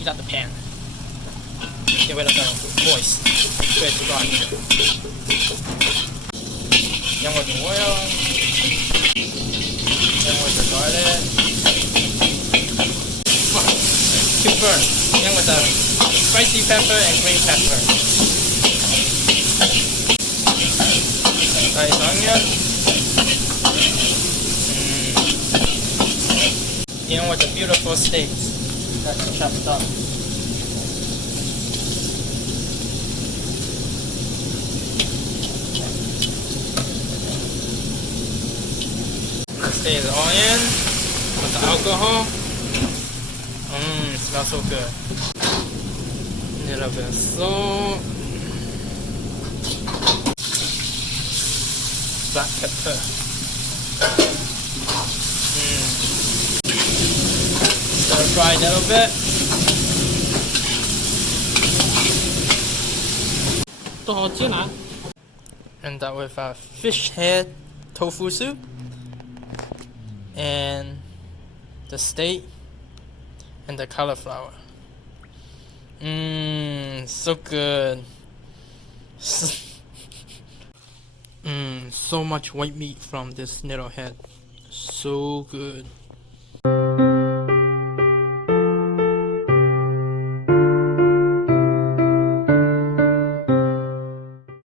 heat up the pan. Get rid of the moist. Good to garnish. Then with the oil. Then with the garlic. Too burnt. Then with the spicy pepper and green pepper. Nice onion. In with the beautiful steaks that's chopped up. Steak is all in with the alcohol. Smells so good. A little bit of salt. Black pepper. Stir fry a little bit. End up with a fish head tofu soup and the steak and the cauliflower. So good. So much white meat from this little head. So good.